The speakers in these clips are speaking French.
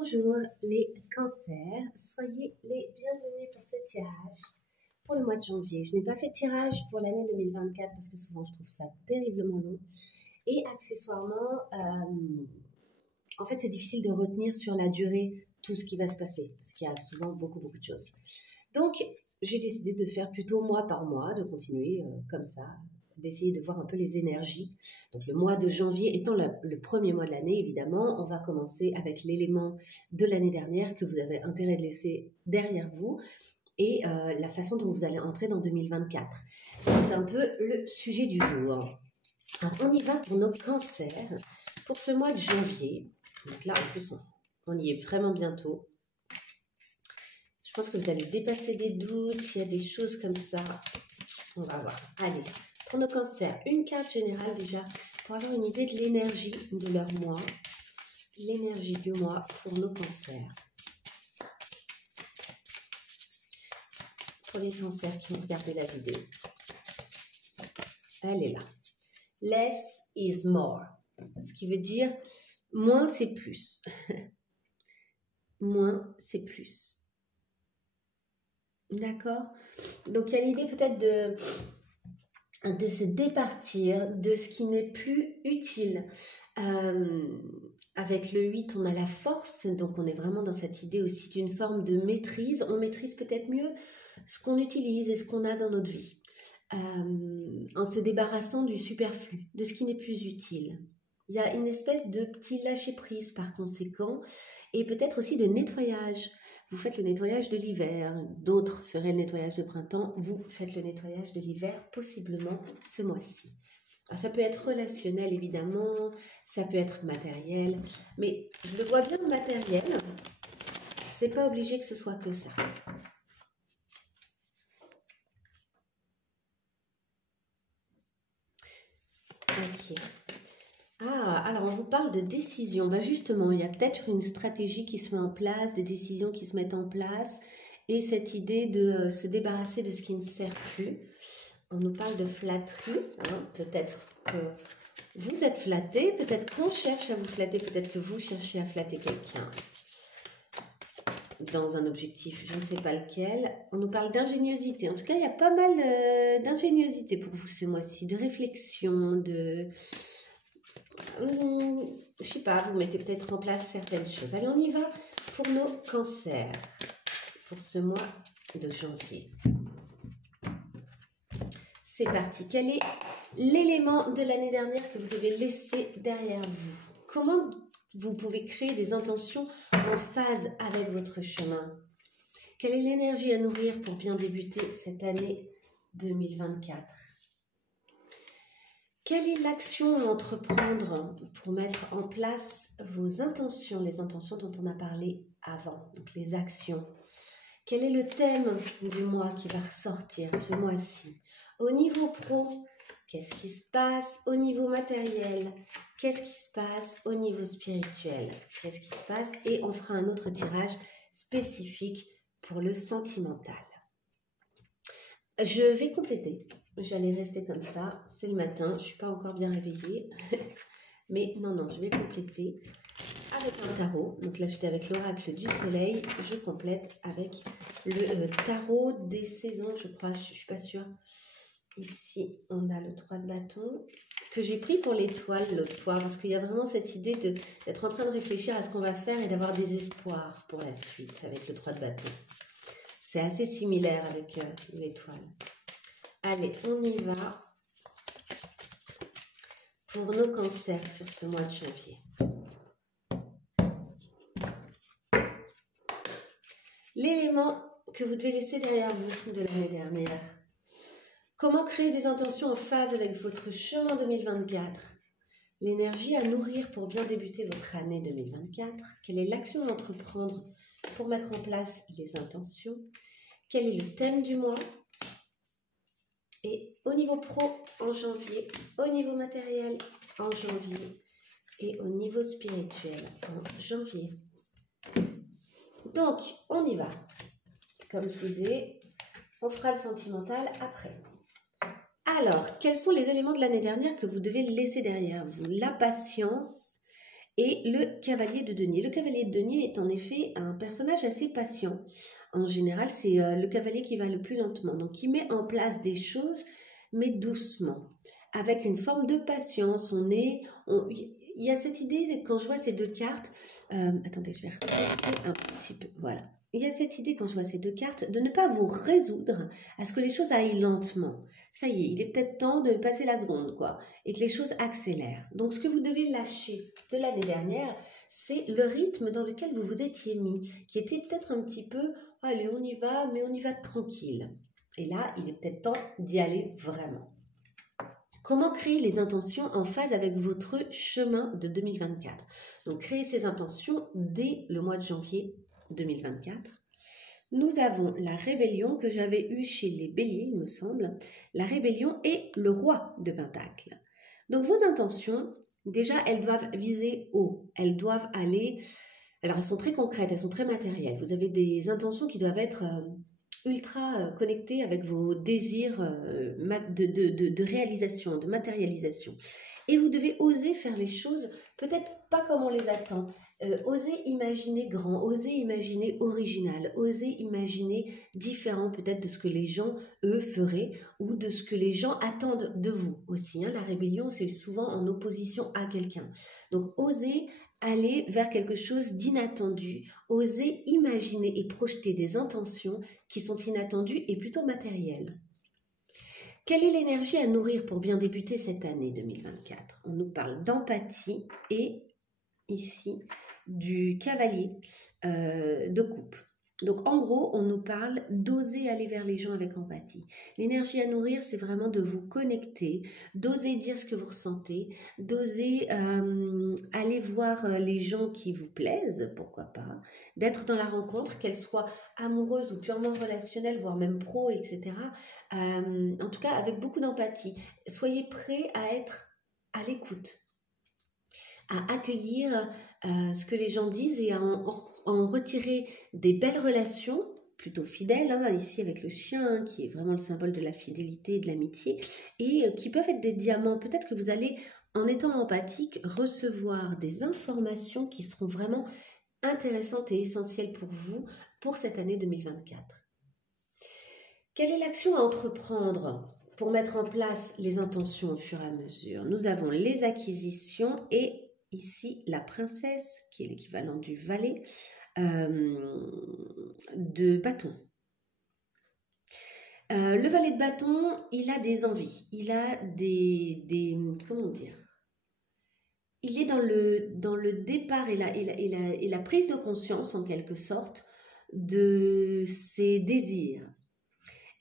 Bonjour les cancers, soyez les bienvenus pour ce tirage pour le mois de janvier. Je n'ai pas fait de tirage pour l'année 2024 parce que souvent je trouve ça terriblement long. Et accessoirement, en fait c'est difficile de retenir sur la durée tout ce qui va se passer parce qu'il y a souvent beaucoup de choses. Donc j'ai décidé de faire plutôt mois par mois, de continuer comme ça, d'essayer de voir un peu les énergies. Donc le mois de janvier étant le premier mois de l'année, évidemment, on va commencer avec l'élément de l'année dernière que vous avez intérêt de laisser derrière vous et la façon dont vous allez entrer dans 2024. C'est un peu le sujet du jour. Alors on y va pour nos cancers pour ce mois de janvier. Donc là, en plus, on y est vraiment bientôt. Je pense que vous allez dépasser des doutes, il y a des choses comme ça. On va voir. Allez, pour nos cancers, une carte générale déjà pour avoir une idée de l'énergie de leur mois. L'énergie du mois pour nos cancers. Pour les cancers qui ont regardé la vidéo. Elle est là. Less is more. Ce qui veut dire moins c'est plus. Moins c'est plus. D'accord? Donc il y a l'idée peut-être de se départir de ce qui n'est plus utile. Avec le 8, on a la force, donc on est vraiment dans cette idée aussi d'une forme de maîtrise. On maîtrise peut-être mieux ce qu'on utilise et ce qu'on a dans notre vie, en se débarrassant du superflu, de ce qui n'est plus utile. Il y a une espèce de petit lâcher-prise par conséquent, et peut-être aussi de nettoyage. Vous faites le nettoyage de l'hiver, d'autres feraient le nettoyage de printemps, vous faites le nettoyage de l'hiver, possiblement ce mois-ci. Alors, ça peut être relationnel évidemment, ça peut être matériel, mais je le vois bien matériel, c'est pas obligé que ce soit que ça. Ok. Ah, alors on vous parle de décision. Bah justement, il y a peut-être une stratégie qui se met en place, des décisions qui se mettent en place, et cette idée de se débarrasser de ce qui ne sert plus. On nous parle de flatterie, hein. Peut-être que vous êtes flatté, peut-être qu'on cherche à vous flatter, peut-être que vous cherchez à flatter quelqu'un dans un objectif, je ne sais pas lequel. On nous parle d'ingéniosité. En tout cas, il y a pas mal d'ingéniosité pour vous ce mois-ci, de réflexion, de... je sais pas, vous mettez peut-être en place certaines choses. Allez, on y va pour nos cancers, pour ce mois de janvier. C'est parti. Quel est l'élément de l'année dernière que vous devez laisser derrière vous? Comment vous pouvez créer des intentions en phase avec votre chemin? Quelle est l'énergie à nourrir pour bien débuter cette année 2024? Quelle est l'action à entreprendre pour mettre en place vos intentions, les intentions dont on a parlé avant, donc les actions? Quel est le thème du mois qui va ressortir ce mois-ci? Au niveau pro, qu'est-ce qui se passe? Au niveau matériel, qu'est-ce qui se passe? Au niveau spirituel, qu'est-ce qui se passe? Et on fera un autre tirage spécifique pour le sentimental. Je vais compléter. J'allais rester comme ça. C'est le matin. Je ne suis pas encore bien réveillée. Mais non, je vais compléter avec un tarot. Donc là, j'étais avec l'oracle du soleil. Je complète avec le tarot des saisons, je crois. Je ne suis pas sûre. Ici, on a le 3 de bâton que j'ai pris pour l'étoile l'autre fois parce qu'il y a vraiment cette idée d'être en train de réfléchir à ce qu'on va faire et d'avoir des espoirs pour la suite avec le 3 de bâton. C'est assez similaire avec l'étoile. Allez, on y va pour nos cancers sur ce mois de janvier. L'élément que vous devez laisser derrière vous de l'année dernière. Comment créer des intentions en phase avec votre chemin 2024? L'énergie à nourrir pour bien débuter votre année 2024. Quelle est l'action à entreprendre pour mettre en place les intentions? Quel est le thème du mois? Et au niveau pro en janvier, au niveau matériel en janvier et au niveau spirituel en janvier. Donc, on y va. Comme je disais, on fera le sentimental après. Alors, quels sont les éléments de l'année dernière que vous devez laisser derrière vous? La patience et le cavalier de denier. Le cavalier de denier est en effet un personnage assez patient. En général, c'est le cavalier qui va le plus lentement, donc qui met en place des choses, mais doucement, avec une forme de patience. Il y a cette idée, quand je vois ces deux cartes, attendez, je vais replacer un petit peu, voilà. Il y a cette idée, quand je vois ces deux cartes, de ne pas vous résoudre à ce que les choses aillent lentement. Ça y est, il est peut-être temps de passer la seconde, quoi, et que les choses accélèrent. Donc, ce que vous devez lâcher de l'année dernière, c'est le rythme dans lequel vous vous étiez mis, qui était peut-être un petit peu, allez, on y va, mais on y va tranquille. Et là, il est peut-être temps d'y aller vraiment. Comment créer les intentions en phase avec votre chemin de 2024? Donc, créer ces intentions dès le mois de janvier 2024. Nous avons la rébellion que j'avais eue chez les béliers, il me semble. La rébellion et le roi de Pentacles. Donc, vos intentions, déjà, elles doivent viser haut. Elles doivent aller... Alors, elles sont très concrètes, elles sont très matérielles. Vous avez des intentions qui doivent être... ultra connecté avec vos désirs de réalisation, de matérialisation. Et vous devez oser faire les choses, peut-être pas comme on les attend. Oser imaginer grand, oser imaginer original, oser imaginer différent peut-être de ce que les gens, eux, feraient ou de ce que les gens attendent de vous aussi. Hein. La rébellion, c'est souvent en opposition à quelqu'un. Donc, oser aller vers quelque chose d'inattendu, oser imaginer et projeter des intentions qui sont inattendues et plutôt matérielles. Quelle est l'énergie à nourrir pour bien débuter cette année 2024? On nous parle d'empathie et ici du cavalier de coupe. Donc en gros, on nous parle d'oser aller vers les gens avec empathie. L'énergie à nourrir, c'est vraiment de vous connecter, d'oser dire ce que vous ressentez, d'oser aller voir les gens qui vous plaisent, pourquoi pas, d'être dans la rencontre, qu'elle soit amoureuse ou purement relationnelle, voire même pro, etc. En tout cas, avec beaucoup d'empathie. Soyez prêts à être à l'écoute, à accueillir ce que les gens disent et à en retirer des belles relations, plutôt fidèles, hein, ici avec le chien, hein, qui est vraiment le symbole de la fidélité et de l'amitié, et qui peuvent être des diamants. Peut-être que vous allez, en étant empathique, recevoir des informations qui seront vraiment intéressantes et essentielles pour vous pour cette année 2024. Quelle est l'action à entreprendre pour mettre en place les intentions au fur et à mesure? Nous avons les acquisitions et ici la princesse, qui est l'équivalent du valet, de bâton. Le valet de bâton, il a des envies, il a comment dire? Il est dans le départ et la prise de conscience, en quelque sorte, de ses désirs.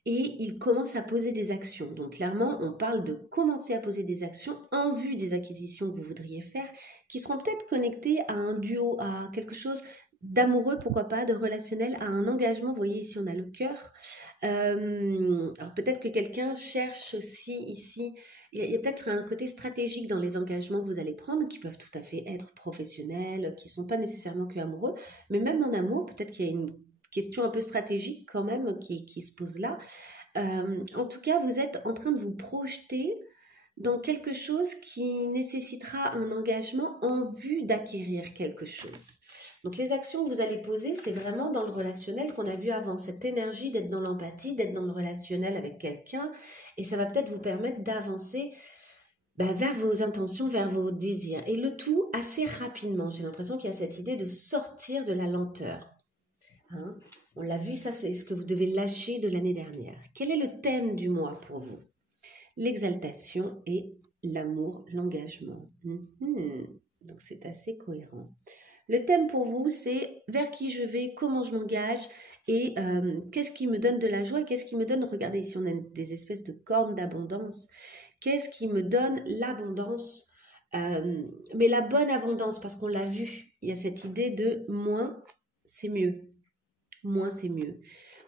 Et il commence à poser des actions. Donc clairement, on parle de commencer à poser des actions en vue des acquisitions que vous voudriez faire, qui seront peut-être connectées à un duo, à quelque chose d'amoureux, pourquoi pas, de relationnel, à un engagement. Vous voyez, ici, on a le cœur. Alors peut-être que quelqu'un cherche aussi ici, il y a peut-être un côté stratégique dans les engagements que vous allez prendre, qui peuvent tout à fait être professionnels, qui ne sont pas nécessairement que amoureux, mais même en amour, peut-être qu'il y a une question un peu stratégique quand même qui se pose là. En tout cas, vous êtes en train de vous projeter dans quelque chose qui nécessitera un engagement en vue d'acquérir quelque chose. Donc les actions que vous allez poser, c'est vraiment dans le relationnel qu'on a vu avant, cette énergie d'être dans l'empathie, d'être dans le relationnel avec quelqu'un, et ça va peut-être vous permettre d'avancer vers vos intentions, vers vos désirs. Et le tout assez rapidement. J'ai l'impression qu'il y a cette idée de sortir de la lenteur. Hein, on l'a vu, ça c'est ce que vous devez lâcher de l'année dernière. Quel est le thème du mois pour vous? L'exaltation et l'amour, l'engagement. Donc c'est assez cohérent. Le thème pour vous, c'est vers qui je vais, comment je m'engage et qu'est-ce qui me donne de la joie, qu'est-ce qui me donne, regardez ici on a des espèces de cornes d'abondance, qu'est-ce qui me donne l'abondance, mais la bonne abondance, parce qu'on l'a vu, il y a cette idée de moins, c'est mieux. Moins c'est mieux.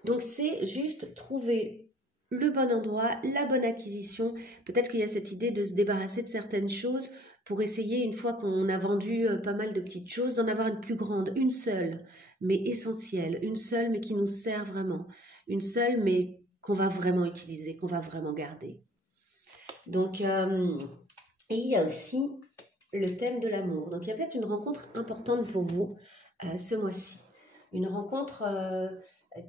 Donc c'est juste trouver le bon endroit, la bonne acquisition. Peut-être qu'il y a cette idée de se débarrasser de certaines choses pour essayer, une fois qu'on a vendu pas mal de petites choses, d'en avoir une plus grande, une seule, mais essentielle, une seule, mais qui nous sert vraiment, une seule, mais qu'on va vraiment utiliser, qu'on va vraiment garder. Donc, et il y a aussi le thème de l'amour. Donc il y a peut-être une rencontre importante pour vous ce mois-ci. Une rencontre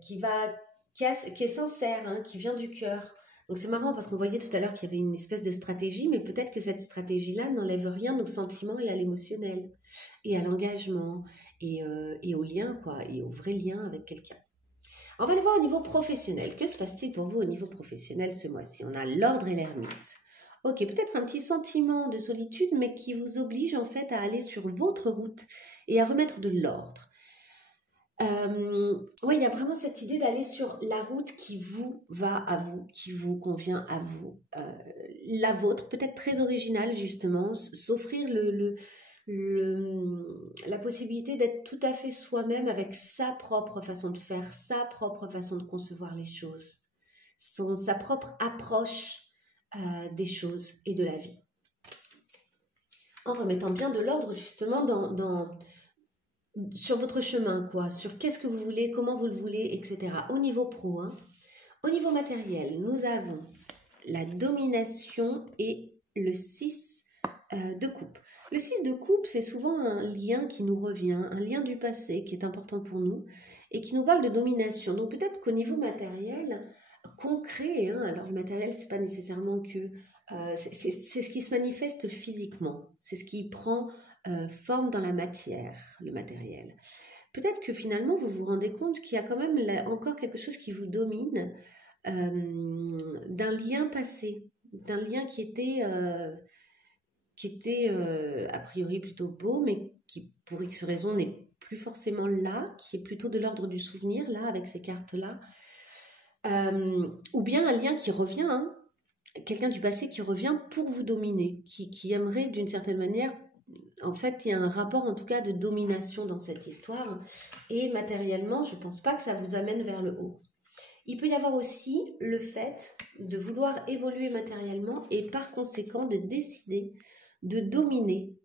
qui est sincère, hein, qui vient du cœur. Donc c'est marrant parce qu'on voyait tout à l'heure qu'il y avait une espèce de stratégie, mais peut-être que cette stratégie-là n'enlève rien aux sentiments et à l'émotionnel, et à l'engagement, et au lien, quoi, et au vrai lien avec quelqu'un. On va aller voir au niveau professionnel. Que se passe-t-il pour vous au niveau professionnel ce mois-ci? On a l'ordre et l'ermite. Ok, peut-être un petit sentiment de solitude, mais qui vous oblige en fait à aller sur votre route et à remettre de l'ordre. Oui, il y a vraiment cette idée d'aller sur la route qui vous va à vous, qui vous convient à vous. La vôtre, peut-être très originale justement, s'offrir la possibilité d'être tout à fait soi-même avec sa propre façon de faire, sa propre façon de concevoir les choses, sa propre approche des choses et de la vie. En remettant bien de l'ordre justement sur votre chemin, quoi, sur qu'est-ce que vous voulez, comment vous le voulez, etc. Au niveau pro, hein. Au niveau matériel, nous avons la domination et le 6 de coupe. Le 6 de coupe, c'est souvent un lien qui nous revient, un lien du passé qui est important pour nous et qui nous parle de domination. Donc peut-être qu'au niveau matériel, concret, hein, alors le matériel, c'est pas nécessairement que... c'est ce qui se manifeste physiquement, c'est ce qui prend forme dans la matière, le matériel. Peut-être que finalement, vous vous rendez compte qu'il y a quand même encore quelque chose qui vous domine, d'un lien passé, d'un lien qui était a priori plutôt beau, mais qui pour X raison n'est plus forcément là, qui est plutôt de l'ordre du souvenir, là, avec ces cartes-là. Ou bien un lien qui revient, hein, quelqu'un du passé qui revient pour vous dominer, qui aimerait d'une certaine manière... En fait, il y a un rapport en tout cas de domination dans cette histoire. Et matériellement, je ne pense pas que ça vous amène vers le haut. Il peut y avoir aussi le fait de vouloir évoluer matériellement et par conséquent de décider de dominer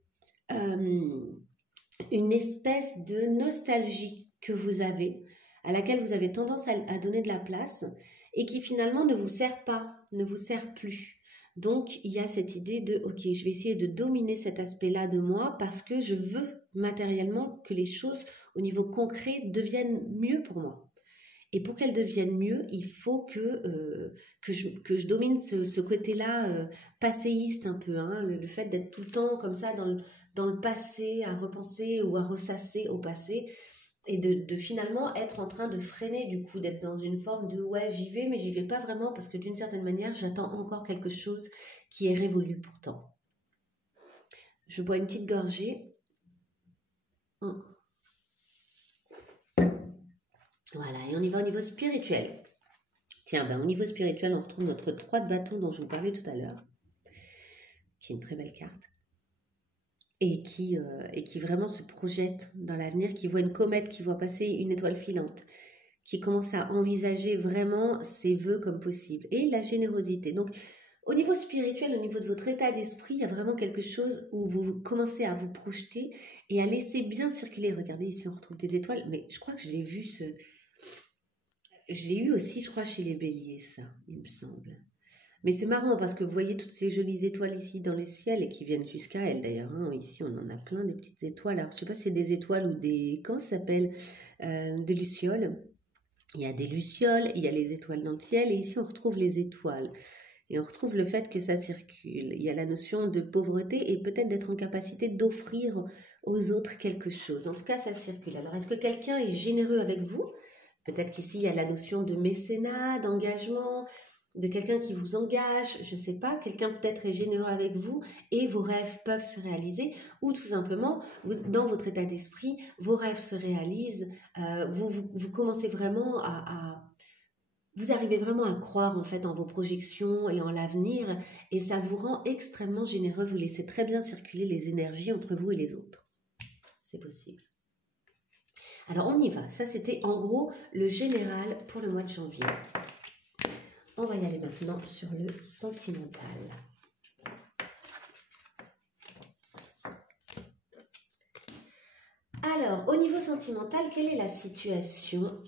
une espèce de nostalgie que vous avez, à laquelle vous avez tendance à donner de la place et qui finalement ne vous sert pas, ne vous sert plus. Donc, il y a cette idée de, ok, je vais essayer de dominer cet aspect-là de moi parce que je veux matériellement que les choses au niveau concret deviennent mieux pour moi. Et pour qu'elles deviennent mieux, il faut que je domine ce côté-là passéiste un peu, hein, le fait d'être tout le temps comme ça dans le passé, à repenser ou à ressasser au passé. Et de finalement être en train de freiner du coup, d'être dans une forme de ouais j'y vais mais j'y vais pas vraiment parce que d'une certaine manière j'attends encore quelque chose qui est révolu pourtant. Je bois une petite gorgée. Voilà, et on y va au niveau spirituel. Tiens, ben, au niveau spirituel on retrouve notre 3 de bâton dont je vous parlais tout à l'heure, qui est une très belle carte. Et qui vraiment se projette dans l'avenir, qui voit une comète, qui voit passer une étoile filante, qui commence à envisager vraiment ses vœux comme possible. Et la générosité. Donc, au niveau spirituel, au niveau de votre état d'esprit, il y a vraiment quelque chose où vous commencez à vous projeter et à laisser bien circuler. Regardez, ici, on retrouve des étoiles. Mais je crois que je l'ai vu, je l'ai eu aussi, je crois, chez les béliers, ça, il me semble. Mais c'est marrant parce que vous voyez toutes ces jolies étoiles ici dans le ciel et qui viennent jusqu'à elles d'ailleurs. Hein. Ici, on en a plein des petites étoiles. Alors, je ne sais pas si c'est des étoiles ou des... Comment ça s'appelle des lucioles. Il y a des lucioles, il y a les étoiles dans le ciel et ici, on retrouve les étoiles. Et on retrouve le fait que ça circule. Il y a la notion de pauvreté et peut-être d'être en capacité d'offrir aux autres quelque chose. En tout cas, ça circule. Alors, est-ce que quelqu'un est généreux avec vous? Peut-être qu'ici, il y a la notion de mécénat, d'engagement, de quelqu'un qui vous engage, je ne sais pas, quelqu'un peut-être est généreux avec vous et vos rêves peuvent se réaliser, ou tout simplement, dans votre état d'esprit, vos rêves se réalisent, vous commencez vraiment vous arrivez vraiment à croire en fait en vos projections et en l'avenir, et ça vous rend extrêmement généreux, vous laissez très bien circuler les énergies entre vous et les autres. C'est possible. Alors on y va, ça c'était en gros le général pour le mois de janvier. On va y aller maintenant sur le sentimental. Alors, au niveau sentimental, quelle est la situation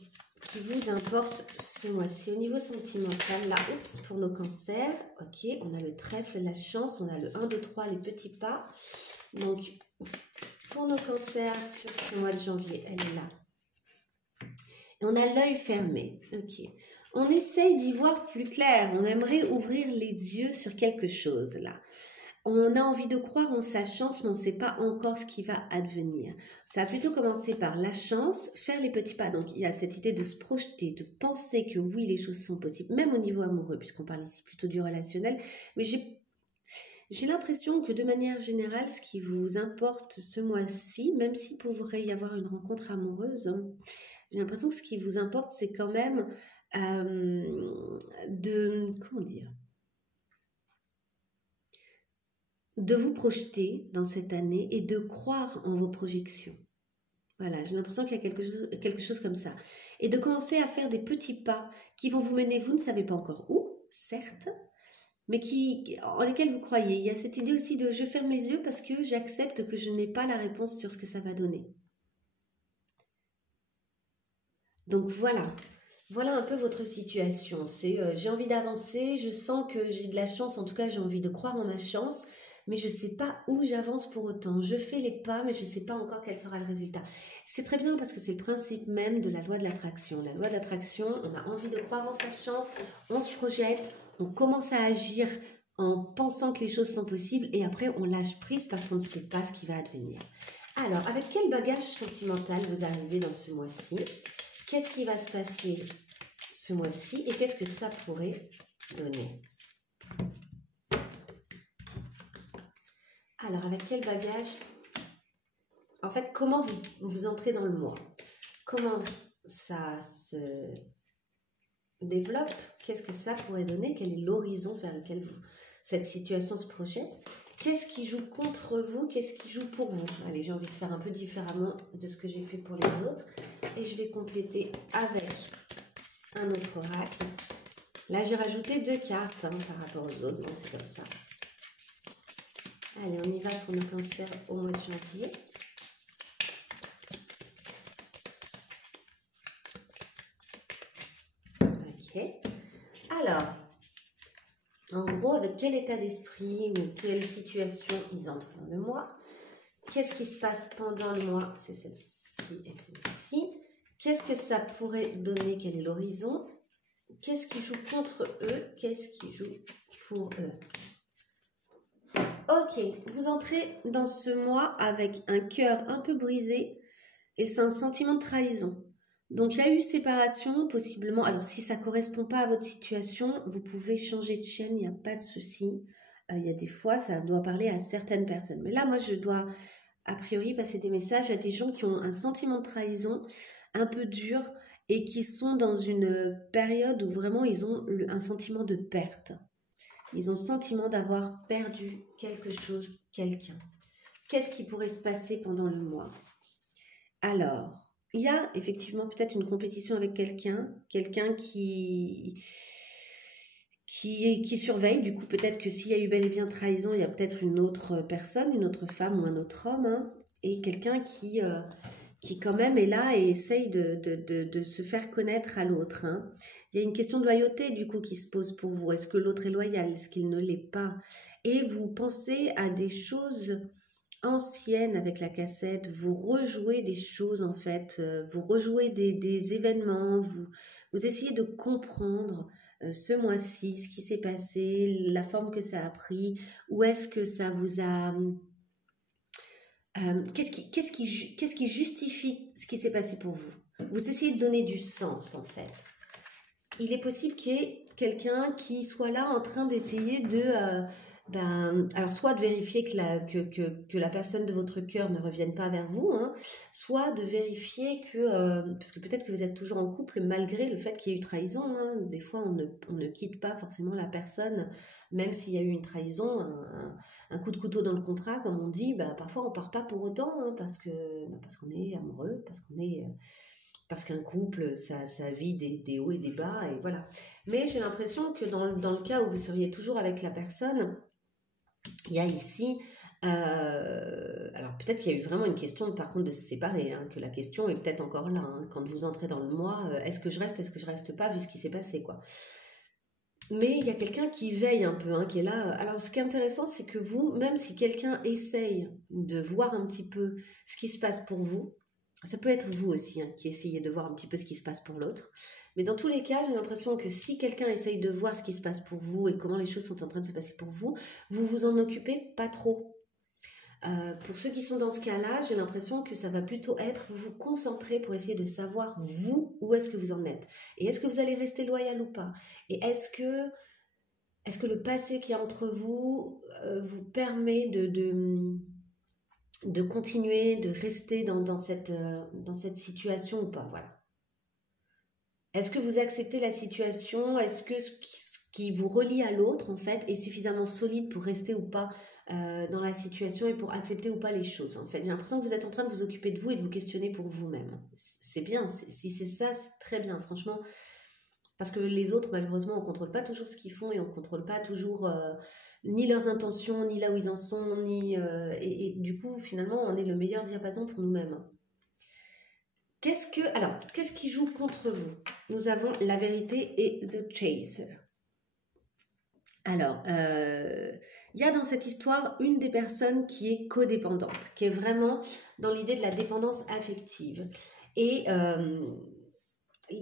qui vous importe ce mois-ci? Au niveau sentimental, là, oups, pour nos cancers, ok, on a le trèfle, la chance, on a le 1, 2, 3, les petits pas. Donc, pour nos cancers sur ce mois de janvier, elle est là. Et on a l'œil fermé. Ok. On essaye d'y voir plus clair. On aimerait ouvrir les yeux sur quelque chose là. On a envie de croire en sa chance, mais on ne sait pas encore ce qui va advenir. Ça a plutôt commencé par la chance, faire les petits pas. Donc, il y a cette idée de se projeter, de penser que oui, les choses sont possibles, même au niveau amoureux, puisqu'on parle ici plutôt du relationnel. Mais j'ai l'impression que de manière générale, ce qui vous importe ce mois-ci, même s'il pourrait y avoir une rencontre amoureuse, hein, j'ai l'impression que ce qui vous importe, c'est quand même comment dire, de vous projeter dans cette année et de croire en vos projections. Voilà, j'ai l'impression qu'il y a quelque chose comme ça. Et de commencer à faire des petits pas qui vont vous mener, vous ne savez pas encore où, certes, mais en lesquels vous croyez. Il y a cette idée aussi de je ferme les yeux parce que j'accepte que je n'ai pas la réponse sur ce que ça va donner. Donc voilà. Voilà un peu votre situation. C'est j'ai envie d'avancer, je sens que j'ai de la chance, en tout cas j'ai envie de croire en ma chance, mais je ne sais pas où j'avance pour autant. Je fais les pas, mais je ne sais pas encore quel sera le résultat. C'est très bien parce que c'est le principe même de la loi de l'attraction. La loi d'attraction, on a envie de croire en sa chance, on se projette, on commence à agir en pensant que les choses sont possibles et après on lâche prise parce qu'on ne sait pas ce qui va advenir. Alors, avec quel bagage sentimental vous arrivez dans ce mois-ci ? Qu'est-ce qui va se passer ce mois-ci et qu'est-ce que ça pourrait donner? Alors, avec quel bagage? En fait, comment vous entrez dans le mois? Comment ça se développe? Qu'est-ce que ça pourrait donner? Quel est l'horizon vers lequel cette situation se projette? Qu'est-ce qui joue contre vous? Qu'est-ce qui joue pour vous? Allez, j'ai envie de faire un peu différemment de ce que j'ai fait pour les autres. Et je vais compléter avec un autre oracle. Là, j'ai rajouté 2 cartes par rapport aux autres. Donc, c'est comme ça. Allez, on y va pour nos cancers au mois de janvier. Ok. Alors, en gros, avec quel état d'esprit ou quelle situation ils entrent dans le mois? Qu'est-ce qui se passe pendant le mois? C'est celle-ci et celle-ci. Qu'est-ce que ça pourrait donner? Quel est l'horizon? Qu'est-ce qui joue contre eux? Qu'est-ce qui joue pour eux? Ok, vous entrez dans ce mois avec un cœur un peu brisé et c'est un sentiment de trahison. Donc, il y a eu séparation, possiblement. Alors, si ça ne correspond pas à votre situation, vous pouvez changer de chaîne, il n'y a pas de souci. Il y a des fois, ça doit parler à certaines personnes. Mais là, moi, je dois, a priori, passer des messages à des gens qui ont un sentiment de trahison un peu dur et qui sont dans une période où vraiment ils ont un sentiment de perte. Ils ont le sentiment d'avoir perdu quelque chose, quelqu'un. Qu'est-ce qui pourrait se passer pendant le mois? Alors, il y a effectivement peut-être une compétition avec quelqu'un qui surveille. Du coup, peut-être que s'il y a eu bel et bien trahison, il y a peut-être une autre personne, une autre femme ou un autre homme, et quelqu'un qui quand même est là et essaye de se faire connaître à l'autre. Il y a une question de loyauté du coup qui se pose pour vous. Est-ce que l'autre est loyal? Est-ce qu'il ne l'est pas? Et vous pensez à des choses anciennes avec la cassette, vous rejouez des choses en fait, vous rejouez des événements, vous essayez de comprendre ce mois-ci, ce qui s'est passé, la forme que ça a pris, où est-ce que ça vous a... qu'est-ce qui justifie ce qui s'est passé pour vous? Vous essayez de donner du sens en fait. Il est possible qu'il y ait quelqu'un qui soit là en train d'essayer de... alors soit de vérifier que la personne de votre cœur ne revienne pas vers vous, soit de vérifier que... parce que peut-être que vous êtes toujours en couple malgré le fait qu'il y ait eu trahison. Des fois, on ne quitte pas forcément la personne, même s'il y a eu une trahison, un coup de couteau dans le contrat, comme on dit, parfois on ne part pas pour autant, parce qu'on est amoureux, parce qu'un couple, ça vit des hauts et des bas, et voilà. Mais j'ai l'impression que dans le cas où vous seriez toujours avec la personne, il y a ici... alors peut-être qu'il y a eu vraiment une question, par contre, de se séparer, que la question est peut-être encore là, quand vous entrez dans le mois, est-ce que je reste pas, vu ce qui s'est passé, quoi. Mais il y a quelqu'un qui veille un peu, hein, qui est là. Alors, ce qui est intéressant, c'est que vous, même si quelqu'un essaye de voir un petit peu ce qui se passe pour vous, ça peut être vous aussi, hein, qui essayez de voir un petit peu ce qui se passe pour l'autre. Mais dans tous les cas, j'ai l'impression que si quelqu'un essaye de voir ce qui se passe pour vous et comment les choses sont en train de se passer pour vous, vous vous en occupez pas trop. Pour ceux qui sont dans ce cas-là, j'ai l'impression que ça va plutôt être vous vous concentrer pour essayer de savoir vous où est-ce que vous en êtes et est-ce que vous allez rester loyal ou pas et est-ce que le passé qui est entre vous vous permet de continuer, de rester dans cette situation ou pas, voilà. Est-ce que vous acceptez la situation? Est-ce que ce qui vous relie à l'autre, en fait, est suffisamment solide pour rester ou pas dans la situation et pour accepter ou pas les choses, en fait? J'ai l'impression que vous êtes en train de vous occuper de vous et de vous questionner pour vous-même. C'est bien, si c'est ça, c'est très bien, franchement. Parce que les autres, malheureusement, on ne contrôle pas toujours ce qu'ils font et on ne contrôle pas toujours ni leurs intentions, ni là où ils en sont, et du coup, finalement, on est le meilleur diapason pour nous-mêmes. Qu'est-ce qui joue contre vous? Nous avons la vérité et The Chaser. Alors, il y a dans cette histoire une des personnes qui est codépendante, qui est vraiment dans l'idée de la dépendance affective et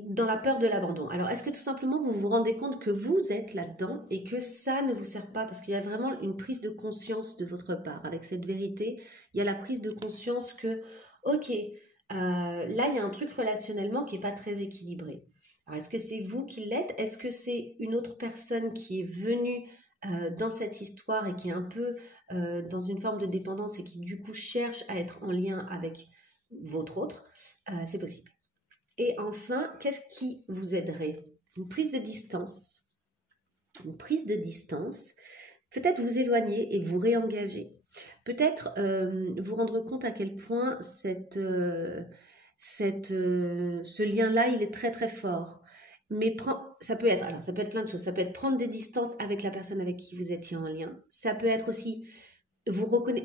dans la peur de l'abandon. Alors, est-ce que tout simplement vous vous rendez compte que vous êtes là-dedans et que ça ne vous sert pas? Parce qu'il y a vraiment une prise de conscience de votre part. Avec cette vérité, il y a la prise de conscience que, ok, là, il y a un truc relationnellement qui n'est pas très équilibré. Alors, est-ce que c'est vous qui l'êtes? Est-ce que c'est une autre personne qui est venue dans cette histoire et qui est un peu dans une forme de dépendance et qui, du coup, cherche à être en lien avec votre autre? C'est possible. Et enfin, qu'est-ce qui vous aiderait? Une prise de distance. Une prise de distance. Peut-être vous éloigner et vous réengager. Peut-être vous rendre compte à quel point ce lien-là, il est très très fort. Mais ça peut être plein de choses. Ça peut être prendre des distances avec la personne avec qui vous étiez en lien. Ça peut être aussi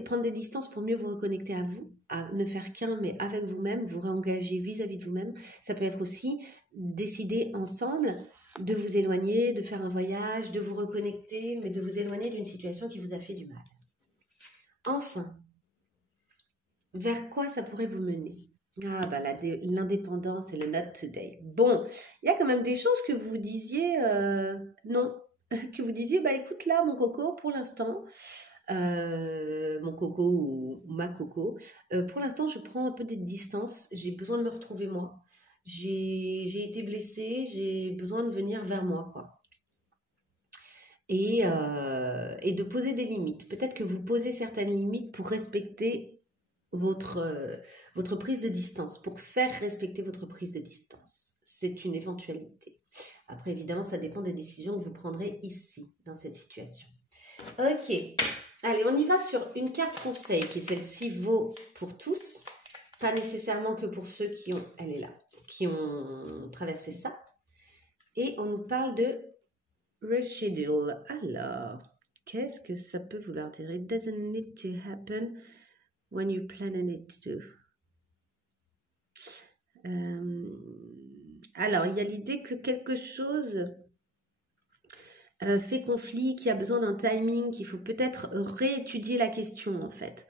prendre des distances pour mieux vous reconnecter à vous, à ne faire qu'un, mais avec vous-même, vous réengager vis-à-vis de vous-même. Ça peut être aussi décider ensemble de vous éloigner, de faire un voyage, de vous reconnecter, mais de vous éloigner d'une situation qui vous a fait du mal. Enfin, vers quoi ça pourrait vous mener? Ah bah l'indépendance et le not today. Bon, il y a quand même des choses que vous disiez non, que vous disiez bah écoute là mon coco pour l'instant, mon coco ou ma coco, pour l'instant je prends un peu de distance, j'ai besoin de me retrouver moi, j'ai été blessée, j'ai besoin de venir vers moi quoi. Et de poser des limites. Peut-être que vous posez certaines limites pour respecter votre prise de distance, pour faire respecter votre prise de distance. C'est une éventualité. Après, évidemment, ça dépend des décisions que vous prendrez ici, dans cette situation. Ok, allez, on y va sur une carte conseil qui, celle-ci, vaut pour tous, pas nécessairement que pour ceux qui ont, elle est là, qui ont traversé ça. Et on nous parle de reschedule. Alors, qu'est-ce que ça peut vouloir dire? It doesn't need to happen when you plan it to. Alors, il y a l'idée que quelque chose fait conflit, qu'il y a besoin d'un timing, qu'il faut peut-être réétudier la question en fait.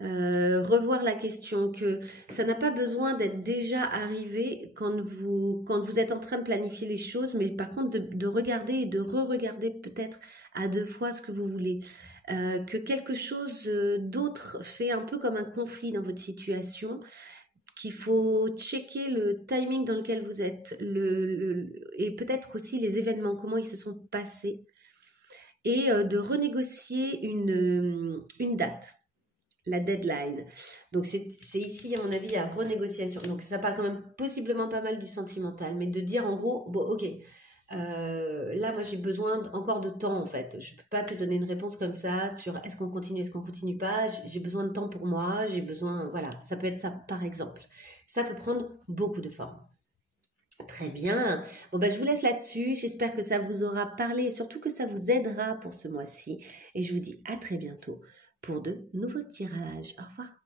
Revoir la question, que ça n'a pas besoin d'être déjà arrivé quand vous êtes en train de planifier les choses, mais par contre de regarder et de re-regarder peut-être à deux fois ce que vous voulez. Que quelque chose d'autre fait un peu comme un conflit dans votre situation, qu'il faut checker le timing dans lequel vous êtes, et peut-être aussi les événements, comment ils se sont passés, et de renégocier une date. La deadline. Donc c'est ici à mon avis à renégociation. Donc ça parle quand même possiblement pas mal du sentimental, mais de dire en gros, bon ok, là moi j'ai besoin encore de temps en fait. Je peux pas te donner une réponse comme ça sur est-ce qu'on continue, est-ce qu'on continue pas. J'ai besoin de temps pour moi, j'ai besoin, voilà, ça peut être ça par exemple. Ça peut prendre beaucoup de formes. Très bien. Bon ben je vous laisse là-dessus. J'espère que ça vous aura parlé et surtout que ça vous aidera pour ce mois-ci. Et je vous dis à très bientôt pour de nouveaux tirages. Au revoir.